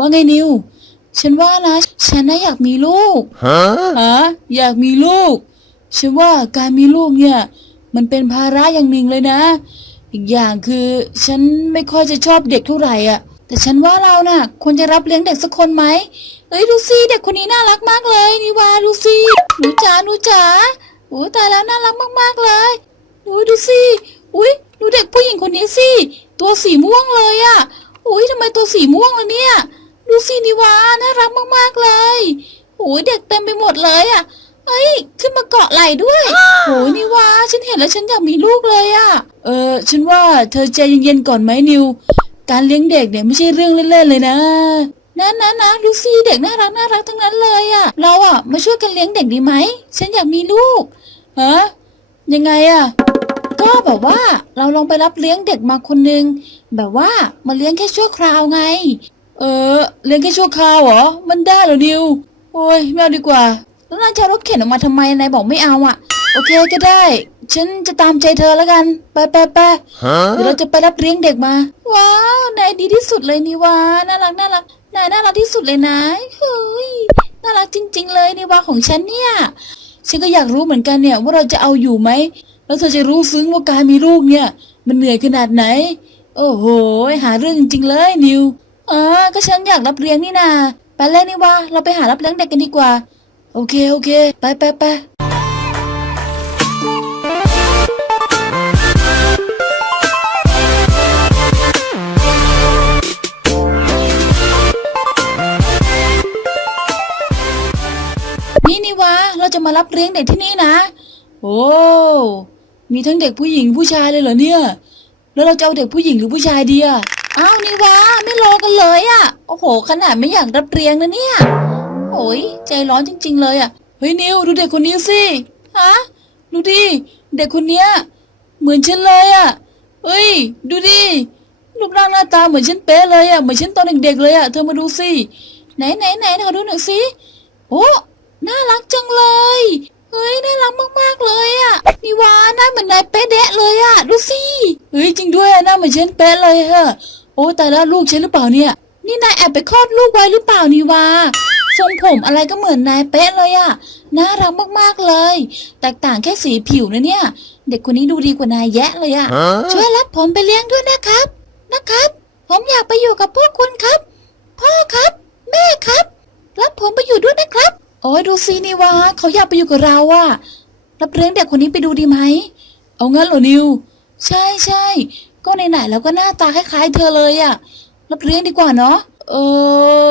ว่าไงนิว ฉันว่านะ ฉันน่ะอยากมีลูก Huh? ฮะอยากมีลูก ฉันว่าการมีลูกเนี่ย มันเป็นภาระอย่างหนึ่งเลยนะ อีกอย่างคือฉันไม่ค่อยจะชอบเด็กเท่าไหร่อะ แต่ฉันว่าเราน่ะควรจะรับเลี้ยงเด็กสักคนไหมเอ้ยดูสิเด็กคนนี้น่ารักมากเลยนี่ว่าดูสิหนูจ๋าหนูจ๋าโอ้ตายแล้วน่ารักมากๆเลยหนูดูสิอุ้ยดูเด็กผู้หญิงคนนี้สิตัวสีม่วงเลยอะอุ้ยทำไมตัวสีม่วงล่ะเนี่ย ดูสินิวาน่ารักมากๆเลยโอ้ยเด็กเต็มไปหมดเลยอะ เอ้ย ขึ้นมาเกาะไหล่ด้วยโหนี่วาฉันเห็นแล้วฉันอยากมีลูกเลยอะเออฉันว่าเธอใจเย็นๆก่อนไหมนิว การเลี้ยงเด็กเนี่ยไม่ใช่เรื่องเล่นๆเลยนะนะนะนะลูซี่เด็กน่ารักน่ารักทั้งนั้นเลยอะเราอะมาช่วยกันเลี้ยงเด็กดีไหมฉันอยากมีลูกฮะยังไงอะก็แบบว่าเราลองไปรับเลี้ยงเด็กมาคนนึงแบบว่ามาเลี้ยงแค่ชั่วคราวไง เออเลี้ยงแค่ชั่วคราวเหรอ มันได้เหรอนิว โอ้ยไม่เอาดีกว่า แล้วนายจะเอารถเข็นออกมาทำไมนายบอกไม่เอาอะ โอเคก็ได้ ฉันจะตามใจเธอแล้วกัน ไปไปไปเดี๋ยว Huh? เราจะไปรับเลี้ยงเด็กมา ว้าวนายดีที่สุดเลยนี่วาน่ารักน่ารักนายน่ารักที่สุดเลยนะเฮ้ยน่ารักจริง ๆ เลยนี่วาของฉันเนี่ยฉันก็อยากรู้เหมือนกันเนี่ยว่าเราจะเอาอยู่ไหมแล้วเธอจะรู้ซึ้งว่าการมีลูกเนี่ย มันเหนื่อยขนาดไหน โอ้โห หาเรื่องจริงๆเลยนิว เออ ก็ฉันอยากรับเลี้ยงนี่นาไปเลยนี่วาเราไปหารับเลี้ยงเด็กกันดีกว่า โอเค โอเค ไปไปไปนี่นี่วะเราจะมารับเลี้ยงเด็กที่นี่นะ โอ้ มีทั้งเด็กผู้หญิงผู้ชายเลยเหรอเนี่ย แล้วเราจะเอาเด็กผู้หญิงหรือผู้ชายดีอะ อ้าวนี่วะไม่รอกันเลยอะโอ้โห ขนาดไม่อยากรับเลี้ยงนะเนี่ย โอ้ยใจร้อนจริง ๆ เลยอะเฮ้ยนิวดูเด็กคนนี้สิ ฮะ ดูดิ เด็กคนเนี้ยเหมือนฉันเลยอะเฮ้ย ดูดิรูปร่างหน้าตาเหมือนฉันเป๊ะเลยอะเหมือนฉันตอนเด็กๆเลยอะเธอมาดูสิ ไหนไหนไหนขอดูหน่อยสิ โอ้น่ารักจังเลย เฮ้ย น่ารักมากๆเลยอะนี่วาหน้าเหมือนนายเป๊ะเดะเลยอะดูสิ เฮ้ย จริงด้วยอะหน้าเหมือนฉันเป๊ะเลยฮะ โอ้ตายแล้วลูกฉันหรือเปล่าเนี่ย นี่นายแอบไปคลอดลูกไว้หรือเปล่านี่วาทรงผมอะไรก็เหมือนนายเป๊ะเลยอะน่ารักมากๆเลย แตกต่างแค่สีผิวนะเนี่ย เด็กคนนี้ดูดีกว่านายแยะเลยอะช่วย Huh? รับผมไปเลี้ยงด้วยนะครับ นะครับ ผมอยากไปอยู่กับพวกคุณครับ พ่อครับ แม่ครับ รับผมไปอยู่ด้วยนะครับ โอ้ยดูสินี่วะเขาอยากไปอยู่กับเราอะรับเลี้ยงเด็กคนนี้ไปดูดีไหมเอางั้นเหรอนิว ใช่ใช่ ก็ไหนๆแล้วก็หน้าตาคล้ายๆ เธอเลยอะรับเลี้ยงดีกว่าเนาะเออ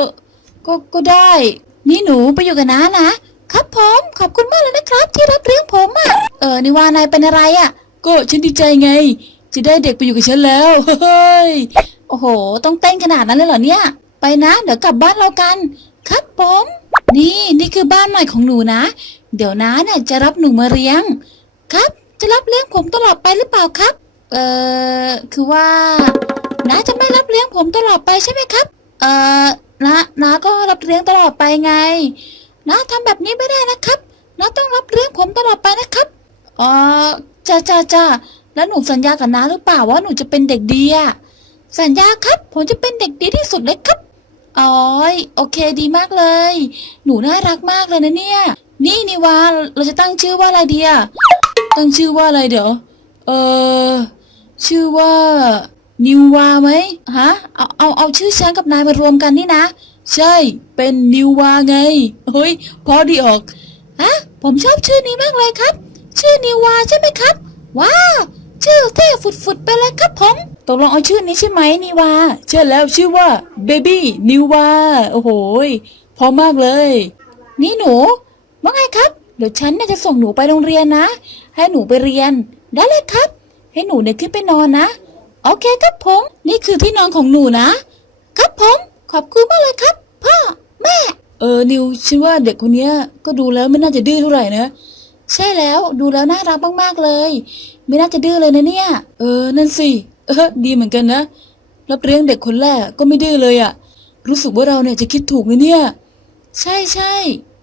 ก็ก็ได้ นี่หนูไปอยู่กับน้านะครับผมขอบคุณมากเลยนะครับ ที่รับเลี้ยงผมอะเออนี่ว่านายเป็นอะไรอะก็ฉันดีใจไง จะได้เด็กไปอยู่กับฉันแล้วเฮ้ยโอ้โห ต้องเต้นขนาดนั้นเลยเหรอเนี่ย ไปนะเดี๋ยวกลับบ้านเรากัน ครับผมนี่นี่คือบ้านใหม่ของหนูนะ เดี๋ยวน้าเนี่ยจะรับหนูมาเลี้ยง ครับ จะรับเลี้ยงผมตลอดไปหรือเปล่าครับ เอ่อ คือว่าน้าจะไม่รับเลี้ยงผมตลอดไปใช่ไหมครับ เอ่อน้าน้าก็รับเลี้ยงตลอดไปไงน้าทำแบบนี้ไม่ได้นะครับน้าต้องรับเลี้ยงผมตลอดไปนะครับอ๋อจ้าจ้าจ้าแล้วหนูสัญญากับน้าหรือเปล่าว่าหนูจะเป็นเด็กดีอะสัญญาครับ ผมจะเป็นเด็กดีที่สุดเลยครับอ๋อโอเคดีมากเลย หนูน่ารักมากเลยนะเนี่ย นี่นี่วาเราจะตั้งชื่อว่าอะไรดีอะตั้งชื่อว่าอะไรเดี๋ยว เออ ชื่อว่านิววาไหมฮะเอาเอาเอาชื่อฉันกับนายมารวมกันนี่นะ ใช่เป็นนิววาไงเฮ้ยพอดีออกฮะผมชอบชื่อนี้มากเลยครับ ชื่อนิววาใช่ไหมครับ ว้าวชื่อเท่ฝุดๆไปเลยครับผมตกลงเอาชื่อนี้ใช่ไหมนิวาใช่แล้วชื่อว่าเบบี้นิววาโอ้โหพอมากเลย นี่หนูว่าไงครับ เดี๋ยวฉันเนี่ยจะส่งหนูไปโรงเรียนนะ ให้หนูไปเรียนได้เลยครับ ให้หนูเนี่ยขึ้นไปนอนนะ โอเคครับผม นี่คือที่นอนของหนูนะ ครับผม ขอบคุณมากเลยครับ พ่อ แม่ เออ นิวฉันว่าเด็กคนนี้ก็ดูแล้วไม่น่าจะดื้อเท่าไหร่นะ ใช่แล้ว ดูแล้วน่ารักมากๆเลย ไม่น่าจะดื้อเลยนะเนี่ย เออ นั่นสิ เออ ดีเหมือนกันนะ รับเลี้ยงเด็กคนแรกก็ไม่ดื้อเลยอะรู้สึกว่าเราเนี่ยจะคิดถูกนะเนี่ย ใช่ใช่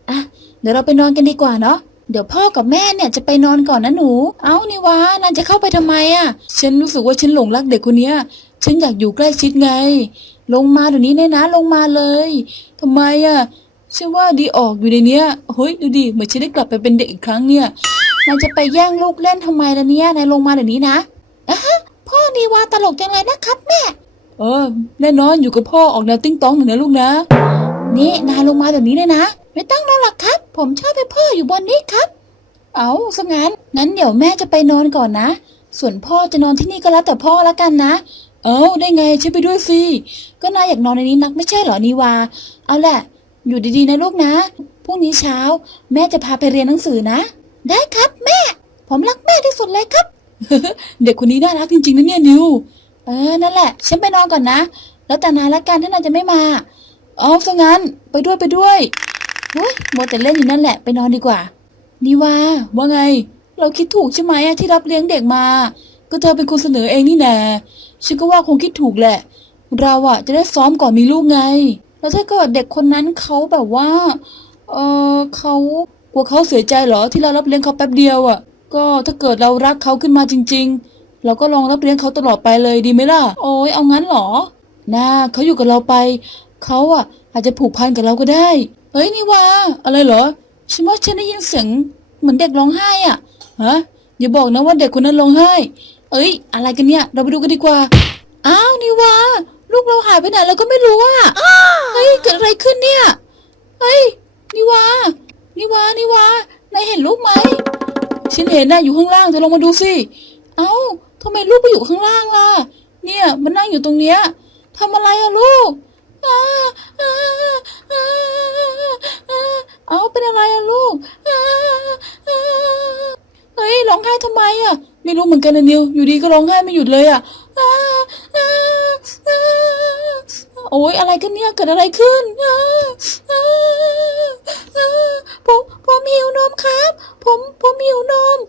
อะ เดี๋ยวเราไปนอนกันดีกว่าเนาะ เดี๋ยวพ่อกับแม่เนี่ยจะไปนอนก่อนนะหนู เอ้านี่วะนันจะเข้าไปทำไมอะ่ะ ฉันรู้สึกว่าฉันหลงรักเด็กคนเนี้ย ฉันอยากอยู่ใกล้ชิดไง ลงมาเดี๋ยวนี้เลยนะลงมาเลยทำไมอะฉันว่าดีออกอยู่ในเนี้ยเฮ้ยดูดิเหมือนฉันได้กลับไปเป็นเด็กอีกครั้งเนี่ยนายจะไปแย่งลูกเล่นทำไมล่ะเนี่ยนายลงมาเดี๋ยวนี้นะอะฮะพ่อนีวาตลกจังเลยนะครับแม่ เออ แน่นอนอยู่กับพ่อออกแนวติ้งต้องหน่อยนะลูกนะ นี่นายลงมาเดี๋ยวนี้เลยนะ ไม่ต้องนอนหรอกครับ ผมชอบให้พ่ออยู่บนนี้ครับ เอาซะงั้น งั้นเดี๋ยวแม่จะไปนอนก่อนนะ ส่วนพ่อจะนอนที่นี่ก็แล้วแต่พ่อละกันนะ เอ้าได้ไงฉันไปด้วยสิ ก็นายอยากนอนในนี้นักไม่ใช่เหรอนีวา เอาแหละ อยู่ดีๆนะลูกนะ พรุ่งนี้เช้า แม่จะพาไปเรียนหนังสือนะ ได้ครับแม่ ผมรักแม่ที่สุดเลยครับ เด็กคนนี้น่ารักจริงๆนะเนี่ยนิว เออ นั่นแหละ ฉันไปนอนก่อนนะ แล้วแต่นายละกันถ้านายจะไม่มา เอาซะงั้น ไปด้วยไปด้วย โอ้ยมัวแต่เล่นอยู่นั่นแหละไปนอนดีกว่า นี่ว่าว่าไง เราคิดถูกใช่ไหมอะที่รับเลี้ยงเด็กมา ก็เธอเป็นคนเสนอเองนี่แนาฉันก็ว่าคงคิดถูกแหละ เราอะจะได้ซ้อมก่อนมีลูกไง แล้วถ้าเกิดเด็กคนนั้นเขาแบบว่า เออเขากลัวเขาเสียใจเหรอที่เรารับเลี้ยงเขาแป๊บเดียวอะก็ถ้าเกิดเรารักเขาขึ้นมาจริง ๆ เราก็ลองรับเลี้ยงเขาตลอดไปเลยดีไหมล่ะ โอ้ยเอางั้นเหรอน่าเขาอยู่กับเราไป เขาอะอาจจะผูกพันกับเราก็ได้ ฮ้ยนี่ว่า อะไรเหรอฉันว่าฉันได้ยินเสียงเหมือนเด็กร้องไห้อะฮะอย่าบอกนะว่าเด็กคนนั้นร้องไห้ เอ้ย อะไรกันเนี่ย เราไปดูกันดีกว่า อ้าวนี่ว่าลูกเราหายไปไหนเราก็ไม่รู้อะเฮ้ยเกิดอะไรขึ้นเนี่ยเฮ้ยนี่ว่านี่ว่านี่ว่านายเห็นลูกไหมฉันเห็นนะอยู่ข้างล่างเธอลงมาดูสิเอ้าทำไมลูกไปอยู่ข้างล่างล่ะเนี่ย มันนั่งอยู่ตรงเนี้ยทำอะไรอะลูก เอาเป็นอะไรอะลูกเฮ้ยร้องไห้ทำไมอะไม่รู้เหมือนกันนะนิว อยู่ดีก็ร้องไห้ไม่หยุดเลยอะ โอ้ยอะไรกันเนี่ยเกิดอะไรขึ้นอ้าอ้าอ้าผมผมหิวนมครับ ผมผมหิวนม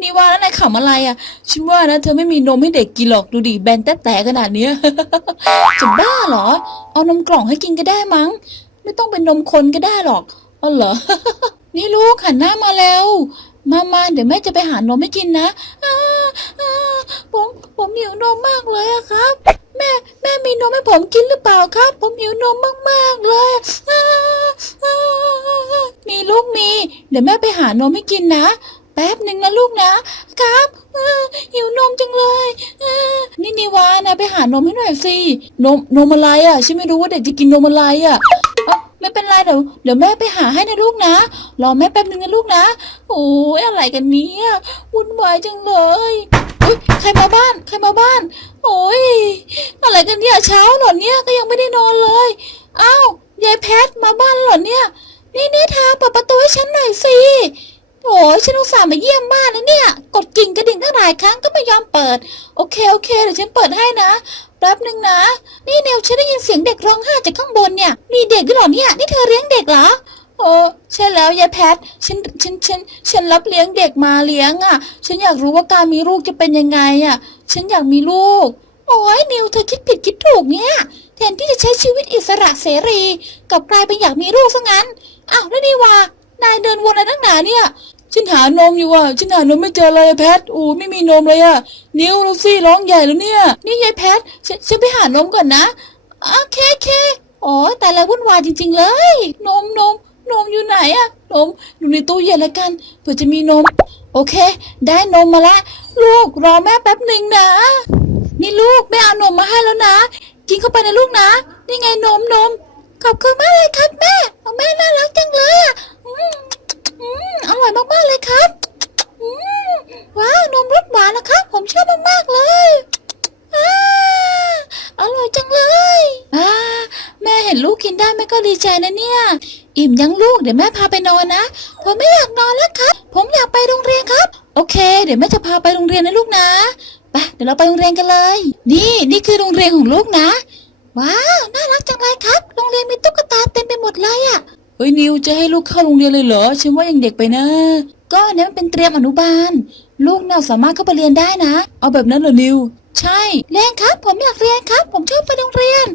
นี่ว่าแล้วนายขำอะไรอะฉันว่านะเธอไม่มีนมให้เด็กกินหรอกดูดิแบนแต๊ะขนาดเนี้ยจะบ้าเหรอ เอานมกล่องให้กินก็ได้มั้ง ไม่ต้องเป็นนมคนก็ได้หรอกอ๋อเหรอ นี่ลูกหันหน้ามาแล้ว มามาเดี๋ยวแม่จะไปหานมให้กินนะอ่าอ่าผมผมหิวนมมากเลยอะครับ แม่ แม่มีนมให้ผมกินหรือเปล่าครับ ผมหิวนมมากๆเลยมีลูกมี เดี๋ยวแม่ไปหานมให้กินนะ แป๊บหนึ่งนะลูกนะ ครับหิวนมจังเลยนี่นิวานะไปหานมให้หน่อยสินมนมอะไรอะฉันไม่รู้ว่าเด็กจะกินนมอะไรอะไม่เป็นไรเดี๋ยวเดี๋ยวแม่ไปหาให้นะลูกนะรอแม่แป๊บหนึ่งนะลูกนะโอ้ยอะไรกันเนี้ยวุ่นวายจังเลย อุ้ยใครมาบ้าน ใครมาบ้าน โอ้ยอะไรกันเนี่ยเช้าเหรอเนี่ยก็ยังไม่ได้นอนเลยอ้าวยายแพทมาบ้านเหรอเนี่ย นี่นี่ทาเปิดประตูให้ฉันหน่อยสิโอ้ยฉันอุตส่าห์มาเยี่ยมบ้านนะเนี่ย กดกิ่งกระดิ่งตั้งหลายครั้งก็ไม่ยอมเปิด โอเคโอเคเดี๋ยวฉันเปิดให้นะแป๊บหนึ่งนะ นี่เนวฉันได้ยินเสียงเด็กร้องไห้จากข้างบนเนี่ย มีเด็กด้วยเหรอเนี่ย นี่เธอเลี้ยงเด็กเหรอ โอ้ใช่แล้วยายแพทฉันฉันฉันฉันรับเลี้ยงเด็กมาเลี้ยงอะ ฉันอยากรู้ว่าการมีลูกจะเป็นยังไงอะ ฉันอยากมีลูก โอ้ยนิวเธอคิดผิดคิดถูกเนี่ย แทนที่จะใช้ชีวิตอิสระเสรีกลับกลายเป็นอยากมีลูกซะงั้นอ้าวแล้วนี่วานายเดินวนอะไรตั้งหนาเนี่ยฉันหานมอยู่อะฉันหานมไม่เจอเลยแพทโอ้ไม่มีนมเลยอะ นิ้วเราสิร้องใหญ่แล้วเนี่ย นี่ยายแพทฉันฉันไปหานมก่อนนะโอเคโอเคโอ้แต่ละวุ่นวายจริง ๆ เลย นมนม นมอยู่ไหนอะนมอยู่ในตู้เย็นล้วกันเผื่อจะมีนม โอเค ได้นมมาละ ลูกรอแม่แป๊บหนึ่งนะ นี่ลูกแม่เอานมมาให้แล้วนะ กินเข้าไปนะลูกนะ นี่ไงนมนมขอบคุณมากเลยครับแม่แม่น่ารักจังเลยอะอืมอืมอร่อยมากๆเลยครับ อืมว้าวนมรสหวานนะครับ ผมชอบมากๆเลยอ่าอร่อยจังเลยอ่าแม่เห็ นลูกกินได้แม่ก็ดีใจนะเนี่ย อิ่มยังลูกเดี๋ยวแม่พาไปนอนนะ ผมไม่อยากนอนแล้วครับ ผมอยากไปโรงเรียนครับ โอเค เดี๋ยวแม่จะพาไปโรงเรียนนะลูกนะไปเดี๋ยวเราไปโรงเรียนกันเลย นี่นี่คือโรงเรียนของลูกนะ ว้าวน่ารักจังเลยครับ โรงเรียนมีตุ๊กตาเต็มไปหมดเลยอะเฮ้ยนิวจะให้ลูกเข้าโรงเรียนเลยเหรอฉันว่ายังเด็กไปนะ ก็อันนี้มันเป็นเตรียมอนุบาล ลูกน่าสามารถเข้าไปเรียนได้นะ เอาแบบนั้นเหรอนิว ใช่เรียนครับ ผมอยากเรียนครับ ผมชอบไปโรงเรียน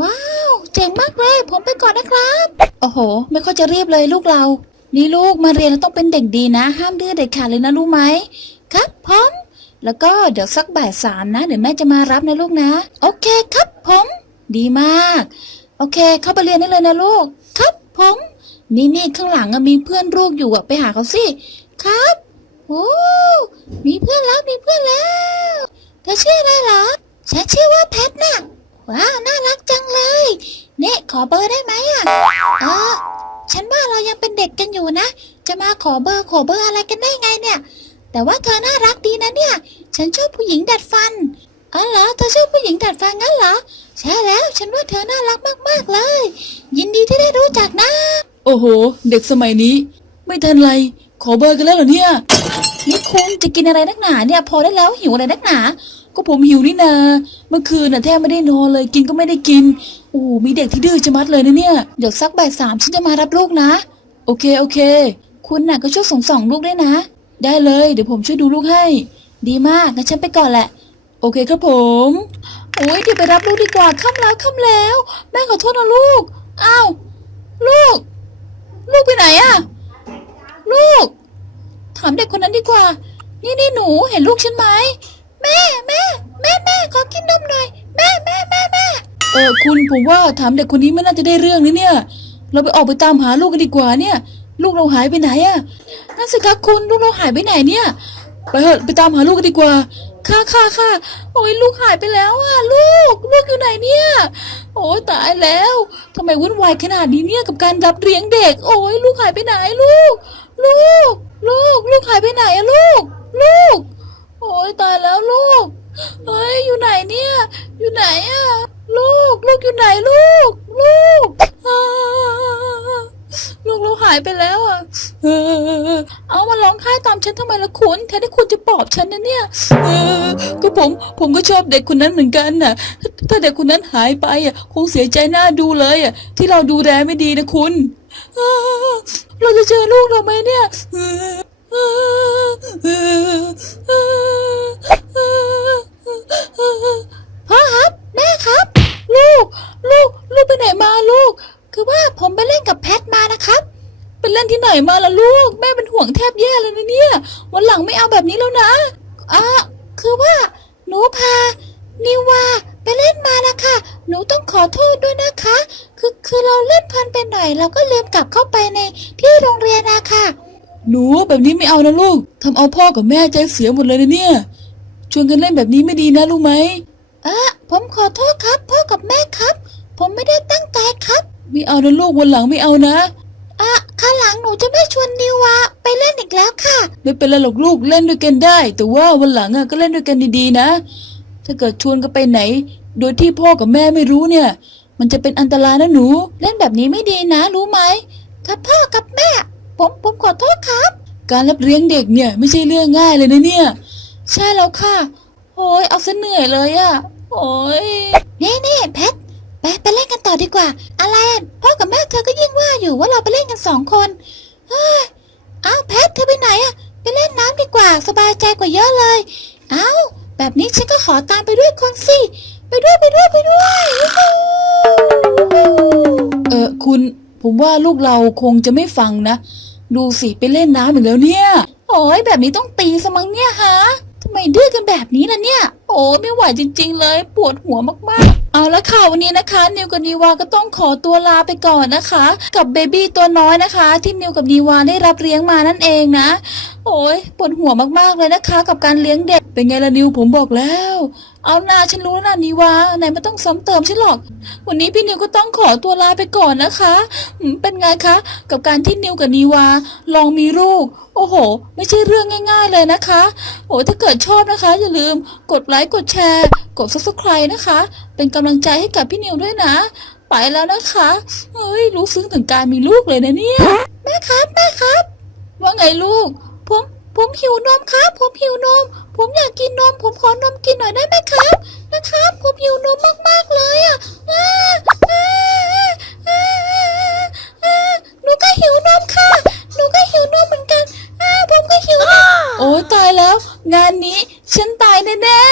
ว้าว เจ๋งมากเลย ผมไปก่อนนะครับ โอ้โห ไม่ค่อยจะรีบเลยลูกเรา นี่ลูกมาเรียนต้องเป็นเด็กดีนะ ห้ามดื้อเด็ดขาดเลยนะรู้ไหม ครับผมแล้วก็เดี๋ยวสักบ่ายสามนะ เดี๋ยวแม่จะมารับนะลูกนะ โอเคครับผม ดีมาก โอเค เข้าไปเรียนได้เลยนะลูก ครับผมนี่นี่ข้างหลังมีเพื่อนลูกอยู่อะไปหาเขาสิ ครับ โอ้มีเพื่อนแล้วมีเพื่อนแล้ว เธอชื่ออะไรเหรอ ฉันชื่อว่าแพทน่ะ ว้าว น่ารักจังเลย เนี่ยขอเบอร์ได้ไหมอะเออฉันว่าเรายังเป็นเด็กกันอยู่นะ จะมาขอเบอร์ขอเบอร์อะไรกันได้ไงเนี่ย แต่ว่าเธอน่ารักดีนะเนี่ย ฉันชอบผู้หญิงดัดฟันอ๋อเหรอเธอชอบผู้หญิงดัดฟันงั้นเหรอ ใช่แล้ว ฉันว่าเธอน่ารักมากๆเลย ยินดีที่ได้รู้จักนะ โอ้โห เด็กสมัยนี้ ไม่ทันไร ขอเบอร์กันแล้วเหรอเนี่ย นี่คุณจะกินอะไรนักหนาเนี่ย พอได้แล้วหิวอะไรนักหนา ก็ผมหิวนี่นาเมื่อคืนน่ะแทบไม่ได้นอนเลยกินก็ไม่ได้กินโอ้มีเด็กที่ดื้อจะมัดเลยนะเนี่ยเดี๋ยวสักบ่ายสามฉันจะมารับลูกนะ โอเคโอเค คุณน่ะก็ช่วยส่งส่องลูกด้วยนะ ได้เลย เดี๋ยวผมช่วยดูลูกให้ ดีมากงั้นฉันไปก่อนแหละ โอเคครับผมโอ้ยเดี๋ยวไปรับลูกดีกว่าค่ำแล้วค่ำแล้ว แม่ขอโทษนะลูกอ้าวลูก ลูกไปไหนอะลูก ถามเด็กคนนั้นดีกว่า นี่นี่หนูเห็นลูกฉันไหม แม่แม่แม่แม่ขอกินนมหน่อยแม่แม่แม่แม่เออคุณผมว่าถามเด็กคนนี้ไม่น่าจะได้เรื่องนะเนี่ย เราไปออกไปตามหาลูกกันดีกว่าเนี่ย ลูกเราหายไปไหนอะนั่นสิคะคุณลูกเราหายไปไหนเนี่ย ไปเถอะไปตามหาลูกกันดีกว่าค่ะค่ะค่ะโอ้ยลูกหายไปแล้วอะลูกลูกอยู่ไหนเนี่ยโอ้ยตายแล้วทำไมวุ่นวายขนาดนี้เนี่ยกับการรับเลี้ยงเด็ก โอ้ยลูกหายไปไหนลูก ลูก ลูก ลูกหายไปไหนอะลูก ลูก โอ้ยตายแล้วลูก เฮ้ยอยู่ไหนเนี่ย อยู่ไหนอะลูก ลูกอยู่ไหนลูก ลูกลูกเราหายไปแล้วอะเออเอามาร้องไห้ตามฉันทำไมล่ะคุณแทนที่คุณจะปลอบฉันนะเนี่ย เออ ก็ผม ผมก็ชอบเด็กคนนั้นเหมือนกันน่ะ ถ้าเด็กคนนั้นหายไปอะ คงเสียใจหน้าดูเลยอะ ที่เราดูแลไม่ดีนะคุณ เราจะเจอลูกเราไหมเนี่ย พ่อครับ แม่ครับ ลูก ลูก ลูกไปไหนมาลูก คือว่าผมไปเล่นกับแพทมานะครับไปเล่นที่ไหนมาล่ะลูก แม่เป็นห่วงแทบแย่เลยนะเนี่ย วันหลังไม่เอาแบบนี้แล้วนะอ่าคือว่า หนูพา นิวาไปเล่นมานะคะ หนูต้องขอโทษด้วยนะคะ คือคือเราเล่นเพลินไปหน่อย เราก็ลืมกลับเข้าไปในที่โรงเรียนนะคะ หนูแบบนี้ไม่เอานะลูกทำเอาพ่อกับแม่ใจเสียหมดเลยนะเนี่ย ชวนกันเล่นแบบนี้ไม่ดีนะรู้ไหมเออผมขอโทษครับ พ่อกับแม่ครับ ผมไม่ได้ตั้งใจครับ ไม่เอานะลูกวันหลังไม่เอานะอะข้างหลังหนูจะไม่ชวนนิวาไปเล่นอีกแล้วค่ะ ไม่เป็นไรหรอกลูกเล่นด้วยกันได้ แต่ว่าวันหลังอะก็เล่นด้วยกันดีๆนะ ถ้าเกิดชวนกันไปไหน โดยที่พ่อกับแม่ไม่รู้เนี่ย มันจะเป็นอันตรายนะหนู เล่นแบบนี้ไม่ดีนะ รู้ไหมครับพ่อกับแม่ ผมผมขอโทษครับ การรับเลี้ยงเด็กเนี่ยไม่ใช่เรื่องง่ายเลยนะเนี่ย ใช่แล้วค่ะโอ้ยเอาซะเหนื่อยเลยอะโอ้ยนี่นี่แพทไปไปเล่นกันต่อดีกว่าอะไรอะพ่อกับแม่เธอก็ยิ่งว่าอยู่ว่าเราไปเล่นกันสองคนเฮ้ยเอ้าแพทเธอไปไหนอะไปเล่นน้ำดีกว่าสบายใจกว่าเยอะเลยเอ้าแบบนี้ฉันก็ขอตามไปด้วยคนสิไปด้วยไปด้วยไปด้วยยูฮูเออคุณผมว่าลูกเราคงจะไม่ฟังนะ ดูสิไปเล่นน้ำอีกแล้วเนี่ย โอ้ยแบบนี้ต้องตีสมังเนี่ยฮะทำไมดื้อกันแบบนี้ล่ะเนี่ย โอ้ไม่ไหวจริง ๆ เลยปวดหัวมากๆ เอาละค่ะวันนี้นะคะ นิวกับนีวาก็ต้องขอตัวลาไปก่อนนะคะ กับเบบี้ตัวน้อยนะคะ ที่นิวกับนีวาได้รับเลี้ยงมานั่นเองนะ โอ้ยปวดหัวมากๆเลยนะคะ กับการเลี้ยงเด็ก เป็นไงล่ะนิวผมบอกแล้ว เอานาฉันรู้นะนีวาไหนไม่ต้องซ้ำเติมฉันหรอก วันนี้พี่นิวก็ต้องขอตัวลาไปก่อนนะคะเป็นไงคะ กับการที่นิวกับนีวาลองมีลูก โอ้โห ไม่ใช่เรื่องง่ายๆเลยนะคะ โอ้ถ้าเกิดชอบนะคะ อย่าลืมกดไลค์กดแชร์ กด subscribe นะคะ เป็นกำลังใจให้กับพี่นิวด้วยนะ ไปแล้วนะคะเฮ้ยรู้ซึ้งถึงการมีลูกเลยนะเนี่ยแม่ครับแม่ครับ ว่าไงลูกผม ผมหิวนมครับ ผมหิวนม ผมอยากกินนม ผมขอนมกินหน่อยได้ไหมครับ นะครับ ผมหิวนมมากๆเลยอะหนูก็หิวนมค่ะ หนูก็หิวนมเหมือนกันผมก็หิวโอ้ตายแล้ว งานนี้ฉันตายแน่ๆ